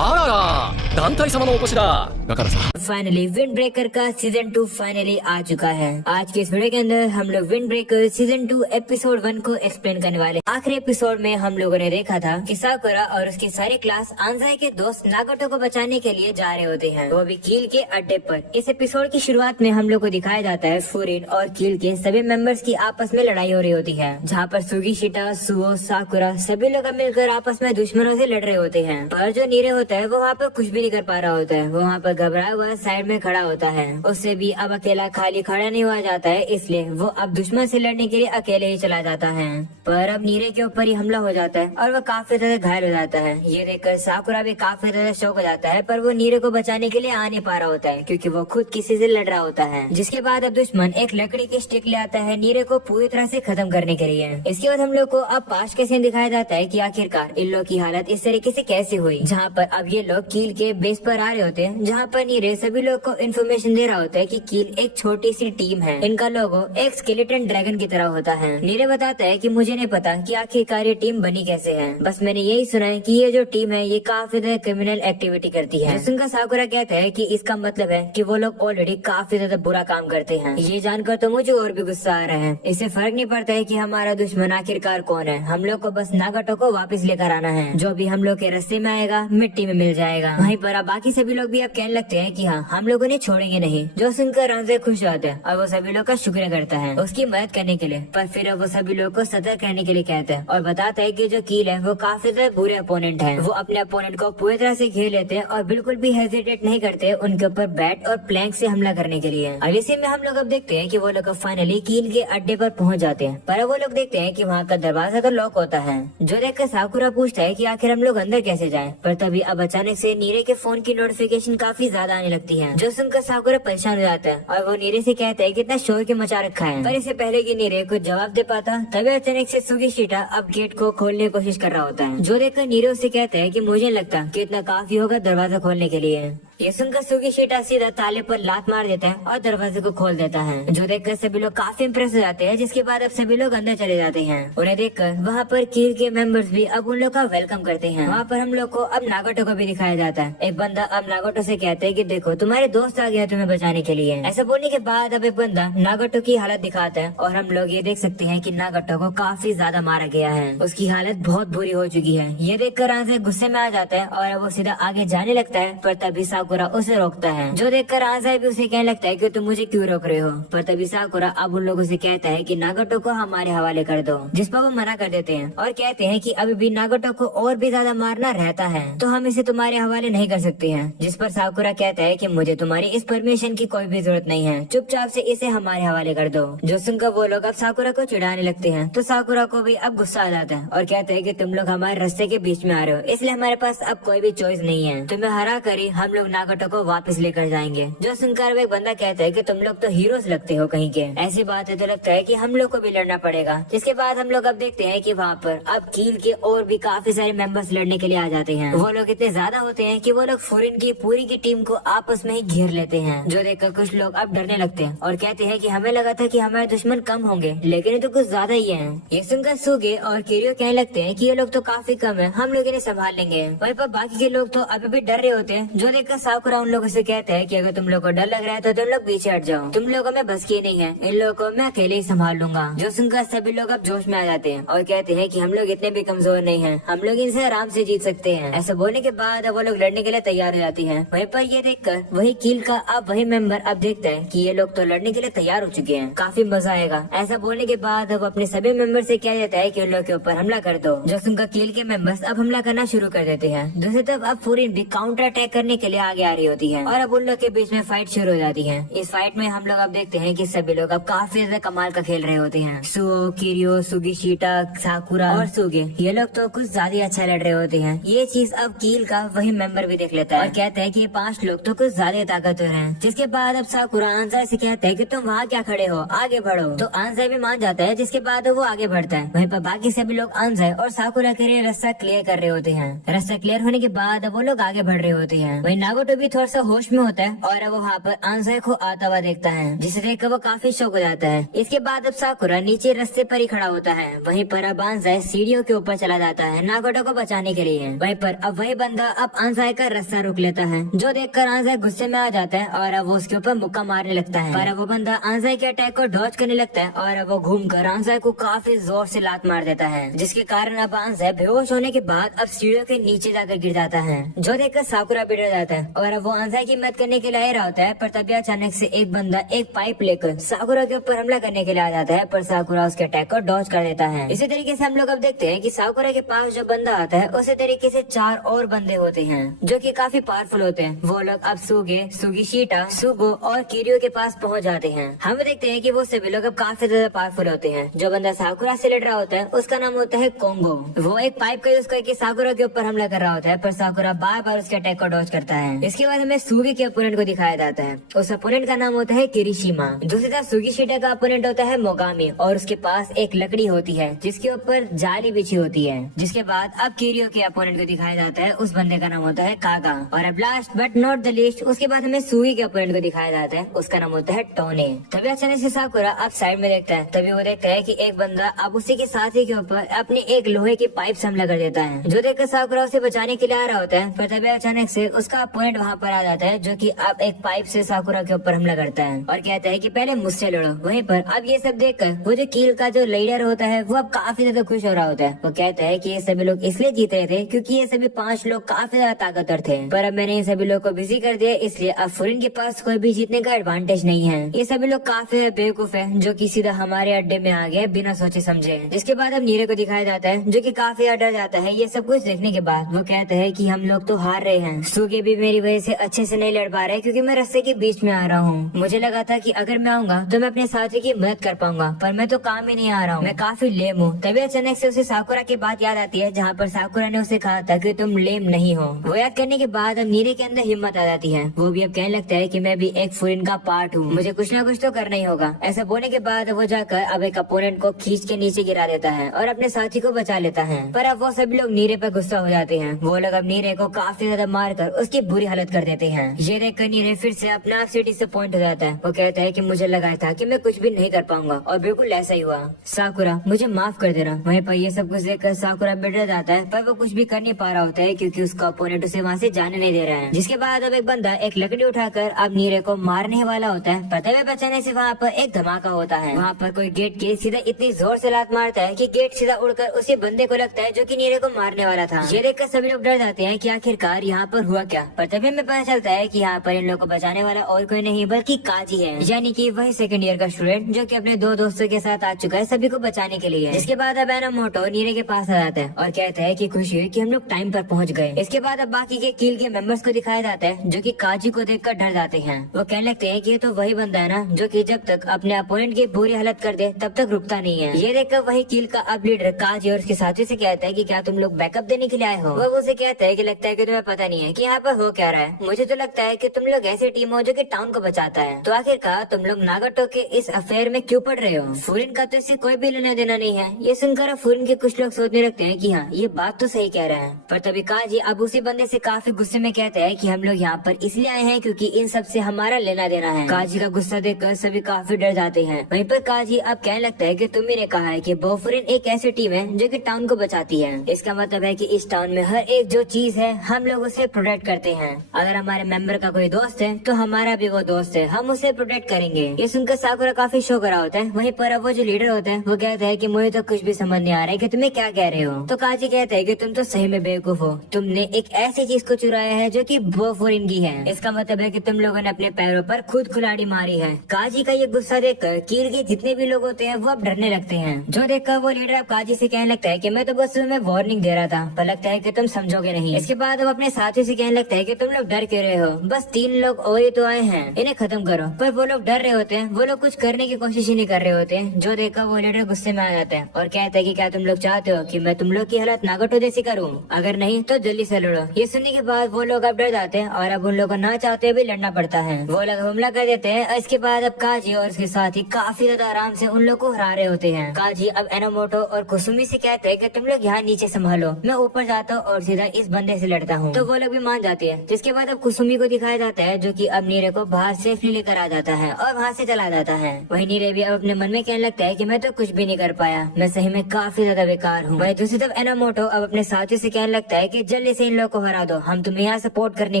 あらら、団体様のお越しだ。だからさ。फाइनली wind breaker का season 2 finally आ चुका है। आज के इस वीडियो के अंदर हम लोग विंड ब्रेकर सीजन 2 एपिसोड 1 को एक्सप्लेन करने वाले। आखिरी एपिसोड में हम लोगों ने देखा था कि साकुरा और उसकी सारी क्लास आंजाई के दोस्त नागोटो को बचाने के लिए जा रहे होते हैं, वो भी कील के अड्डे पर। इस एपिसोड की शुरुआत में हम लोग को दिखाया जाता है फुरिन और कील के सभी मेंबर्स की आपस में लड़ाई हो रही होती है, जहाँ पर सुगीशिटा, सुओ, साकुरा सभी लोग मिलकर आपस में दुश्मनों से लड़ रहे होते हैं। पर जो नीरे होता है वो वहाँ पर कुछ भी नहीं कर पा रहा होता है, वो वहाँ पर घबराया हुआ साइड में खड़ा होता है। उससे भी अब अकेला खाली खड़ा नहीं हुआ जाता है, इसलिए वो अब दुश्मन से लड़ने के लिए अकेले ही चला जाता है। पर अब नीरे के ऊपर ही हमला हो जाता है और वो काफी ज्यादा घायल हो जाता है। ये देखकर साकुरा भी काफी ज्यादा शौक हो जाता है, पर वो नीरे को बचाने के लिए आ नहीं पा रहा होता है क्योंकि वो खुद किसी से लड़ रहा होता है। जिसके बाद अब दुश्मन एक लकड़ी की स्टिक ले आता है नीरे को पूरी तरह से खत्म करने के लिए। इसके बाद हम लोग को अब पास्ट के सीन दिखाया जाता है कि आखिरकार इन लोग की हालत इस तरीके से कैसे हुई, जहाँ पर अब ये लोग कील के बेस पर आ रहे होते हैं, जहाँ पर नीरे सभी लोग को इन्फॉर्मेशन दे रहा होता है कि कील एक छोटी सी टीम है, इनका लोगो एक स्केलेटन ड्रैगन की तरह होता है। नीरे बताता है कि मुझे नहीं पता कि आखिरकार ये टीम बनी कैसे है, बस मैंने यही सुना है कि ये जो टीम है ये काफी ज्यादा क्रिमिनल एक्टिविटी करती है। जिसका साकुरा कहता है कि इसका मतलब है कि वो लोग ऑलरेडी काफी ज्यादा बुरा काम करते हैं। ये जानकर तो मुझे और भी गुस्सा आ रहा है। इससे फर्क नहीं पड़ता है कि हमारा दुश्मन आखिरकार कौन है, हम लोग को बस नागाटो को वापस लेकर आना है। जो भी हम लोग के रास्ते में आएगा मिट्टी में मिल जाएगा। वहीं पर अब बाकी सभी लोग भी अब कहने लगते हैं कि हाँ, हम लोग उन्हें छोड़ेंगे नहीं। जो सुनकर रांझे खुश होता है और वो सभी लोग का शुक्रिया करता है उसकी मदद करने के लिए। पर फिर वो सभी लोग को सतर्क रहने के लिए कहता है और बताता है कि जो कील है वो काफी ज्यादा बुरे अपोनेंट है। वो अपने अपोनेंट को पूरी तरह से घेर लेते हैं और बिल्कुल भी हेजिटेट नहीं करते उनके ऊपर बैट और प्लैंक से हमला करने के लिए। अगले सीन में हम लोग अब देखते हैं कि वो लोग फाइनली कील के अड्डे पर पहुंच जाते हैं, पर वो लोग देखते हैं कि वहाँ का दरवाजा तो लॉक होता है। जो देखकर साकुरा पूछता है कि आखिर हम लोग अंदर कैसे जाएं, पर तभी अब अचानक से नीरे के फोन की नोटिफिकेशन काफी ज्यादा आने लगती है। जो सुनकर साकुरा परेशान हो जाता है और वो नीरे से कहता है कितना शोर के मचा रखा है। पर इससे पहले कि नीरे कुछ जवाब दे पाता तभी अचानक से सुगीशिटा अब गेट को खोलने की कोशिश कर रहा होता है। जो देखकर नीरे उससे कहता है कि मुझे लगता कि इतना काफी होगा दरवाजा खोलने के लिए। ये सुनकर सुगीशिटा सीधा ताले पर लात मार देता है और दरवाजे को खोल देता है। जो देखकर सभी लोग काफी इम्प्रेस हो जाते हैं, जिसके बाद अब सभी लोग अंदर चले जाते हैं। उन्हें देखकर वहाँ पर कील के मेंबर्स भी अब उन लोग का वेलकम करते हैं। वहाँ पर हम लोग को अब नागाटो को भी दिखाया जाता है। एक बंदा अब नागाटो से कहते हैं कि देखो तुम्हारे दोस्त आ गया तुम्हें बचाने के लिए। ऐसा बोलने के बाद अब एक बंदा नागाटो की हालत दिखाता है और हम लोग ये देख सकते हैं कि नागाटो को काफी ज्यादा मारा गया है, उसकी हालत बहुत बुरी हो चुकी है। ये देखकर आंजे गुस्से में आ जाता है और वो सीधा आगे जाने लगता है, पर तभी साकुरा उसे रोकता है। जो देखकर आंजे भी उसे कहने लगता है कि तुम मुझे क्यों रोक रहे हो, पर तभी साकुरा अब उन लोगों से कहता है कि नागाटो को हमारे हवाले कर दो, जिस पर वो मना कर देते हैं और कहते हैं कि अभी भी नागाटो को और भी ज्यादा मारना रहता है तो हम इसे तुम्हारे हवाले नहीं कर सकते हैं। जिस पर साकुरा कहता है कि मुझे तुम्हारी इस परमिशन की कोई भी जरूरत नहीं है, चुपचाप से इसे हमारे हवाले कर दो। जो सुनकर वो लोग अब साकुरा को चिढ़ाने लगते हैं तो साकुरा को भी अब गुस्सा आ जाता है और कहते हैं कि तुम लोग हमारे रास्ते के बीच में आ रहे हो, इसलिए हमारे पास अब कोई भी चॉइस नहीं है, तुम्हें हरा कर ही हम लोग नागाटो को वापस लेकर जाएंगे। जो सुनकर एक बंदा कहता है कि तुम लोग तो हीरोज लगते हो कहीं के, ऐसी बात है तो लगता है कि हम लोग को भी लड़ना पड़ेगा। जिसके बाद हम लोग अब देखते हैं कि वहाँ पर अब कील के और भी काफी सारे मेंबर्स लड़ने के लिए आ जाते हैं। वो लोग इतने ज्यादा होते हैं कि वो लोग फुरिन की पूरी की टीम को आपस में ही घेर लेते हैं। जो देखकर कुछ लोग अब डरने लगते हैं और कहते हैं कि हमें लगा था कि हमारे दुश्मन कम होंगे, लेकिन ये तो कुछ ज्यादा ही है। ये सुनकर सुगे और किरियो कहने लगते हैं कि ये लोग तो काफी कम है, हम लोग इन्हें संभाल लेंगे। वहीं पर बाकी के लोग तो अभी भी डर रहे होते हैं। जो देखकर साकुरा उन लोगों से कहते हैं कि अगर तुम लोग को डर लग रहा है तो तुम लोग पीछे हट जाओ, तुम लोगों में बस की नहीं है, इन लोगों को मैं अकेले ही संभाल लूंगा। जो सुनकर सभी लोग अब जोश में आ जाते हैं और कहते हैं कि हम लोग इतने भी कमजोर नहीं हैं, हम लोग इनसे आराम से जीत सकते हैं। ऐसा बोलने के बाद वो लोग लड़ने के लिए तैयार हो जाती हैं। वहीं पर ये देखकर वही कील का अब वही मेंबर अब देखता है कि ये लोग तो लड़ने के लिए तैयार हो चुके हैं, काफी मजा आएगा। ऐसा बोलने के बाद अब अपने सभी मेंबर से क्या जाता है कि उन लोग के ऊपर हमला कर दो। जो सुनकर कील के मेंबर्स अब हमला करना शुरू कर देते हैं। दूसरी तरफ अब फुरिन भी काउंटर अटैक करने के लिए आगे आ रही होती है और अब उन लोग के बीच में फाइट शुरू हो जाती है। इस फाइट में हम लोग अब देखते हैं कि सभी लोग अब काफी ज्यादा कमाल का खेल रहे होते हैं। सुओ, किरियो, सुगीशिटा, साकुरा और सुगे ये लोग तो कुछ ज्यादा अच्छा लड़ रहे होते हैं। ये चीज अब कील का वही मेंबर भी देख लेता है और कहता है कि ये 5 लोग तो कुछ ज्यादा ताकतवर हैं। जिसके बाद अब साकुरा आंजाई से कहता है कि तुम वहाँ क्या खड़े हो, आगे बढ़ो। तो आंजाई भी मान जाता है, जिसके बाद वो आगे बढ़ता है। वहीं पर बाकी सभी लोग आंजाई और साकुरा के लिए रास्ता क्लियर कर रहे होते हैं। रास्ता क्लियर होने के बाद वो लोग आगे बढ़ रहे होते हैं। वहीं नागोटो भी थोड़ा सा होश में होता है और अब वो वहाँ पर आंजाई को आता हुआ देखता है, जिसे देखकर वो काफी शौक हो जाता है। इसके बाद अब साकुरा नीचे रास्ते पर ही खड़ा होता है। वहीं पर अब आंजाई सीढ़ियों के ऊपर चला जाता है नागोटो को बचाने के लिए। वहीं पर अब वही बंदा अब आंजाई का रास्ता रोक लेता है, जो देखकर आंजाई गुस्से में आ जाता है और अब वो उसके ऊपर मुक्का मारने लगता है। पर अब वो बंदा आंजाई के अटैक को डॉज करने लगता है और अब वो घूमकर आंजाई को काफी जोर से लात मार देता है, जिसके कारण अब आंजाई बेहोश होने के बाद अब सीढ़ियों के नीचे जाकर गिर जाता है, जो देखकर साकुरा भी डर जाता है और अब वो आंजाई की मदद करने के लिए आ रहा होता है। पर तभी अचानक से एक बंदा एक पाइप लेकर साकुरा के ऊपर हमला करने के लिए आ जाता है, पर साकुरा उसके अटैक को डॉज कर देता है। इसी तरीके से हम लोग अब देखते हैं कि साकुरा के पास जो बंदा आता है उसी तरीके से 4 और बंदे होते हैं जो कि काफी पावरफुल होते हैं। वो लोग अब सुगे, सुगीशिटा, सुगो और किरियो के पास पहुंच जाते हैं। हम देखते हैं कि वो सभी लोग अब काफी ज्यादा पावरफुल होते हैं। जो बंदा साकुरा से लड़ रहा होता है उसका नाम होता है कोंगो। वो एक पाइप का यूज करके साकुरा के ऊपर हमला कर रहा होता है, पर साकुरा बार बार उसके अटैक को डॉज करता है। इसके बाद हमें सुगी के अपोनेंट को दिखाया जाता है। उस अपोनेंट का नाम होता है किरिशिमा। दूसरी तरफ सुगीशिटा का अपोनेंट होता है मोगामी और उसके पास एक लकड़ी होती है जिसके ऊपर जाली बिछी होती है। जिसके बाद अब किरियो के अपोनेंट को दिखाया जाता है। उस बंदे का नाम होता है कागा। और अब last but not the least उसके बाद हमें सुगी के अपोनेंट को दिखाया जाता है। उसका नाम होता है टोने। तभी अचानक से साकुरा अब साइड में देखता है। तभी वो देखता है कि एक बंदा अब उसी के साथी के ऊपर अपनी एक लोहे की पाइप से हमला कर देता है, जो देखकर साकुरा उसे बचाने के लिए आ रहा होता है। पर तभी अचानक से उसका अपोनेंट वहाँ पर आ जाता है, जो कि अब एक पाइप से साकुरा के ऊपर हमला करता है और कहता है कि पहले मुझसे लड़ो। वहीं पर अब ये सब देखकर वो जो कील का जो लीडर होता है वो अब काफी ज्यादा खुश हो रहा होता है। वो कहता है कि ये सभी लोग इसलिए जीत रहे थे क्योंकि ये सभी 5 लोग काफी ज्यादा ताकतवर थे, पर अब मैंने इन सभी लोग को बिजी कर दिया, इसलिए अब फुरिन के पास कोई भी जीतने का एडवांटेज नहीं है। ये सभी लोग काफी बेवकूफ है जो कि सीधा हमारे अड्डे में आ गए बिना सोचे समझे। जिसके बाद अब नीरे को दिखाया जाता है, जो कि काफी डर जाता है। ये सब कुछ देखने के बाद वो कहता है कि हम लोग तो हार रहे हैं। सुगे भी मेरी वजह से अच्छे से नहीं लड़ पा रहे क्योंकि मैं रास्ते के बीच में आ रहा हूँ। मुझे लगा था कि अगर मैं आऊंगा तो मैं अपने साथी की मदद कर पाऊंगा, पर मैं तो काम ही नहीं आ रहा हूँ। मैं काफी लेम हूँ। तभी अचानक से उसे साकुरा की बात याद आती है, जहाँ पर साकुरा ने उसे कहा था कि तुम लेम नहीं हो। वो याद करने के बाद अब नीरे के अंदर हिम्मत आ जाती है। वो भी अब कहने लगता है कि मैं भी एक फुरिन का पार्ट हूँ, मुझे कुछ ना कुछ तो करना ही होगा। ऐसा बोलने के बाद वो जाकर अब एक अपोनेंट को खींच के नीचे गिरा देता है और अपने साथी को बचा लेता है। पर अब वो सभी लोग नीरे पर गुस्सा हो जाते हैं। वो लोग अब नीरे को काफी ज्यादा मारकर उसकी बुरी हालत कर देते हैं। ये देखकर नीरे फिर से अपने आप से डिसअपॉइंट हो जाता है। वो कहता है कि मुझे लगा था कि मैं कुछ भी नहीं कर पाऊंगा और बिल्कुल ऐसा ही हुआ। साकुरा मुझे माफ कर देना। वहीं पर ये सब कुछ देखकर साकुरा बिगड़ जाता है, पर वो कुछ भी कर नहीं पा रहा होता है क्योंकि उसका अपोनेंट उसे वहाँ से जाने नहीं दे रहा है। जिसके बाद अब एक बंदा एक लकड़ी उठाकर अब नीरे को मारने वाला होता है। पता है बचाने से वहाँ पर एक धमाका होता है। वहाँ पर कोई गेट के सीधा इतनी जोर से लात मारता है कि गेट सीधा उड़कर उसी बंदे को लगता है जो कि नीरे को मारने वाला था। ये देखकर सभी लोग डर जाते हैं कि आखिरकार यहाँ पर हुआ क्या। पर तभी हमें पता चलता है कि यहाँ पर इन लोगों को बचाने वाला और कोई नहीं बल्कि काजी है, यानी कि वही सेकंड ईयर का स्टूडेंट जो कि अपने 2 दोस्तों के साथ आ चुका है सभी को बचाने के लिए। जिसके बाद अब एनामोटो नीरे के पास आ जाता है और कहता है कि खुशी हुई कि हम लोग टाइम पर पहुंच गए। इसके बाद अब बाकी के कील के मेंबर्स को दिखाया जाता है, जो कि काजी को देखकर डर जाते हैं। वो कहने लगते हैं कि ये तो वही बंदा है ना जो कि जब तक अपने अपोनेंट की बुरी हालत कर दे तब तक रुकता नहीं है। ये देखकर वही कील का अब लीडर काजी और उसके साथी से कहता है कि क्या तुम लोग बैकअप देने के लिए आए हो। वो उसे कहता है कि लगता है कि तुम्हें पता नहीं है कि यहाँ पर हो क्या रहा है। मुझे तो लगता है कि तुम लोग ऐसी टीम हो जो कि टाउन को बचाता है। तो आखिरकार तुम लोग नागाटो के इस अफेयर में क्यों पड़ रहे हो। फुरिन का तो इससे कोई भी लेना देना नहीं है। ये सुनकर फुरिन के कुछ लोग सोचने लगते हैं कि हाँ ये बात तो सही कह रहे हैं। पर तभी काजी अब उसी बंदे से काफी गुस्से में कहता है कि हम लोग यहाँ पर इसलिए आए हैं क्योंकि इन सब से हमारा लेना देना है। काजी का गुस्सा देखकर सभी काफी डर जाते हैं। वहीं पर काजी अब कहने लगता है कि तुम्ही ने कहा है कि बोफुरिन एक ऐसी टीम है जो कि टाउन को बचाती है। इसका मतलब है कि इस टाउन में हर एक जो चीज है हम लोग उसे प्रोटेक्ट करते हैं। अगर हमारे मेंबर का कोई दोस्त है तो हमारा भी वो दोस्त है, हम उसे प्रोटेक्ट करेंगे। ये सुनकर साकुरा काफी शौक रहा होता है। वहीं पर अब वो जो लीडर होता है वो कहता है कि मुझे तो कुछ भी समझ नहीं आ रहा है कि तुम्हें क्या कह रहे हो। तो काजी कहता है कि तुम तो सही में बेवकूफ हो। तुमने एक ऐसी चीज को चुराया है जो कि बोफुरिन की है। इसका मतलब है कि तुम लोगों ने अपने पैरों पर खुद कुल्हाड़ी मारी है। काजी का ये गुस्सा देखकर कील के जितने भी लोग होते हैं वो अब डरने लगते हैं। जो देखकर वो लीडर अब काजी से कहने लगता है कि मैं तो बस तुम्हें वार्निंग दे रहा था, पर लगता है कि तुम समझोगे नहीं। इसके बाद अब अपने साथी से कहने लगता है कि तुम लोग डर क्यों रहे हो, बस 3 लोग और ही तो आए हैं, इन्हें खत्म करो। पर वो लोग डर रहे होते हैं, वो लोग कुछ करने की कोशिश ही नहीं कर रहे होते हैं। जो देखकर वो लीडर गुस्से में आ जाता है और कहता है कि क्या तुम लोग चाहते हो कि मैं तुम लोग की हालत नागाटो जैसी करूं? अगर नहीं तो जल्दी से लड़ो। ये सुनने के बाद वो लोग अब डर जाते हैं और अब उन लोगों को ना चाहते हुए भी लड़ना पड़ता है। वो लोग हमला कर देते हैं। इसके बाद अब काजी और उसके साथी काफी ज्यादा आराम से उन लोग को हरा रहे होते हैं। काजी अब एनामोटो और कुसुमी से कहते हैं कि तुम लोग यहाँ नीचे संभालो, मैं ऊपर जाता हूँ और सीधा इस बंदे से लड़ता हूँ। तो वो लोग भी मान जाते हैं। जिसके बाद अब कुसुमी को दिखाया जाता है जो कि अब नीरे को बाहर सेफली लेकर आ जाता है और वहाँ से चला जाता है। वही नीरे भी अब अपने मन में कहने लगता है कि मैं तो कुछ भी नहीं कर पाया, मैं सही में काफी ज्यादा बेकार हूँ। वही दूसरी तरफ एनामोटो अब अपने साथियों से कहने लगता है कि जल्दी से इन लोगों को हरा दो, हम तुम्हें यहाँ सपोर्ट करने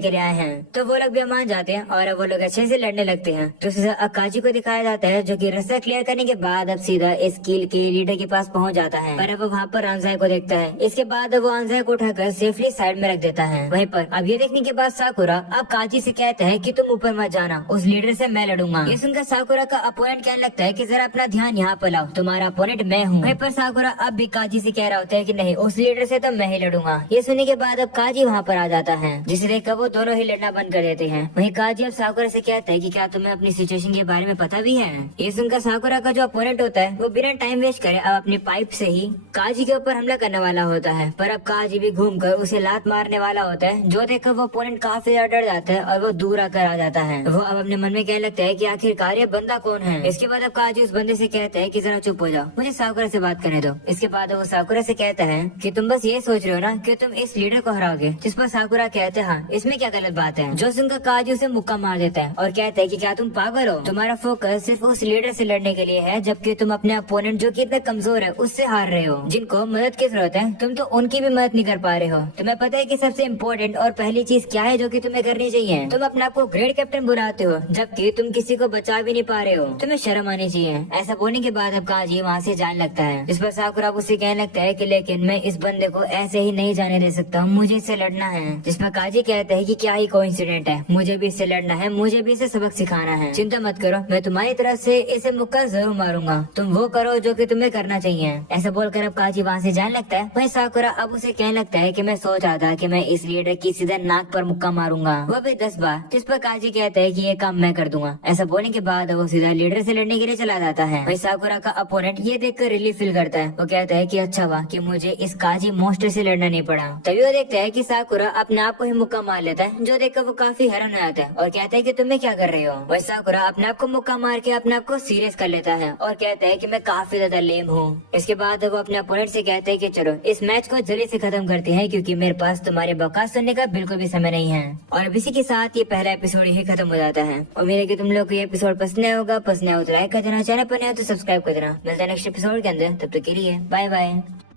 के लिए आए हैं। तो वो लोग भी मान जाते हैं और अब वो लोग अच्छे से लड़ने लगते हैं। दूसरी तरफ अकाजी को दिखाया जाता है जो कि रास्ता क्लियर करने के बाद अब सीधा इस कील के लीडर के पास पहुँच जाता है और अब वहाँ पर आंजाई को देखता है। इसके बाद वो आंजाई को उठाकर सेफली साइड में रख देता है। वहीं पर अब ये देखने के बाद साकुरा अब काजी से कहता है कि तुम ऊपर मत जाना, उस लीडर से मैं लड़ूंगा। ये सुनकर साकुरा का अपोनेंट कहने लगता है कि जरा अपना ध्यान यहाँ पर लाओ, तुम्हारा अपोनेंट मैं हूँ। वहीं पर साकुरा अब भी काजी से कह रहा होता है कि नहीं, उस लीडर से तो मैं ही लड़ूंगा। ये सुनने के बाद अब काजी वहाँ पर आ जाता है जिसे देखकर वो दोनों ही लड़ना बंद कर देते हैं। वहीं काजी अब साकुरा से कहता है कि क्या तुम्हें अपनी सिचुएशन के बारे में पता भी है। ये सुनकर साकुरा का जो अपोनेंट होता है वो बिना टाइम वेस्ट करे अब अपनी पाइप से ही काजी के ऊपर हमला करने वाला होता है, पर अब काजी भी घूमकर उसे लात मारने वाला होता है जो देखकर वो अपोनेंट काफी ज्यादा डर जाता है और वो दूर आकर आ जाता है। वो अब अपने मन में कहने लगता है कि आखिरकार ये बंदा कौन है। इसके बाद अब काजी उस बंदे से कहता है कि जरा चुप हो जाओ, मुझे साकुरा से बात करने दो। इसके बाद वो साकुरा से कहता है कि तुम बस ये सोच रहे हो ना कि तुम इस लीडर को हराओगे। जिस पर साकुरा कहते हैं हाँ, इसमें क्या गलत बात है। जो सुनकर काजी उसे मुक्का मार देता है और कहता है कि क्या तुम पागल हो, तुम्हारा फोकस सिर्फ उस लीडर से लड़ने के लिए है जबकि तुम अपने अपोनेंट जो कि इतना कमजोर है उससे हार रहे हो। जिनको मदद की जरूरत है तुम तो उनकी भी मदद नहीं कर पा रहे हो। तुम्हें पता है कि सबसे इम्पोर्टेंट और पहली चीज क्या है जो कि तुम्हें करनी चाहिए। तुम अपने आप को ग्रेट कैप्टन बुलाते हो जबकि तुम किसी को बचा भी नहीं पा रहे हो, तुम्हें शर्म आनी चाहिए। ऐसा बोलने के बाद अब काजी वहाँ से जाने लगता है। इस पर साकुरा उससे कहने लगता है कि लेकिन मैं इस बंदे को ऐसे ही नहीं जाने दे सकता, मुझे इससे लड़ना है। जिस पर काजी कहता है कि क्या ही कोइंसिडेंट है, मुझे भी इससे लड़ना है, मुझे भी इसे सबक सिखाना है। चिंता मत करो, मैं तुम्हारी तरफ से इसे मुक्का जरूर मारूंगा, तुम वो करो जो कि तुम्हें करना चाहिए। ऐसा बोलकर अब काजी वहाँ से जाने लगता है। वही साकुरा अब उसे कहने लगता है कि मैं सोच रहा था कि मैं इस लीडर की सीधा नाक पर मुक्का मारूंगा, वो भी 10 बार। जिस पर काजी कहता है कि ये काम मैं कर दूंगा। ऐसा बोलने के बाद वो सीधा लीडर से लड़ने के लिए चला जाता है। वही साकुरा का अपोनेंट ये देखकर रिलीफ फील करता है। वो कहता है कि अच्छा हुआ कि मुझे इस काजी मॉन्स्टर से लड़ना नहीं पड़ा। तभी वो देखता है कि साकुरा अपने आप को ही मुक्का मार लेता है जो देखकर वो काफी हैरान हो जाता है और कहता है कि तुम्हें क्या कर रहे हो। वही साकुरा अपने आप को मुक्का मार के अपने आप को सीरियस कर लेता है और कहता है कि मैं काफी ज्यादा लेम हूँ। इसके बाद वो अपने अपोनेंट से कहते हैं कि चलो इस मैच को जल्दी से खत्म करते हैं क्योंकि मेरे पास तुम्हारे बकवास सुनने का बिल्कुल भी समय नहीं है। और अब इसी के साथ ये पहला एपिसोड ही खत्म हो जाता है। उम्मीद है कि तुम लोग को ये एपिसोड पसंद आया होगा। पसंद आया हो तो लाइक कर देना, चैनल पर नया हो तो सब्सक्राइब कर देना। मिलते हैं नेक्स्ट एपिसोड के अंदर, तब तक के लिए बाय बाय।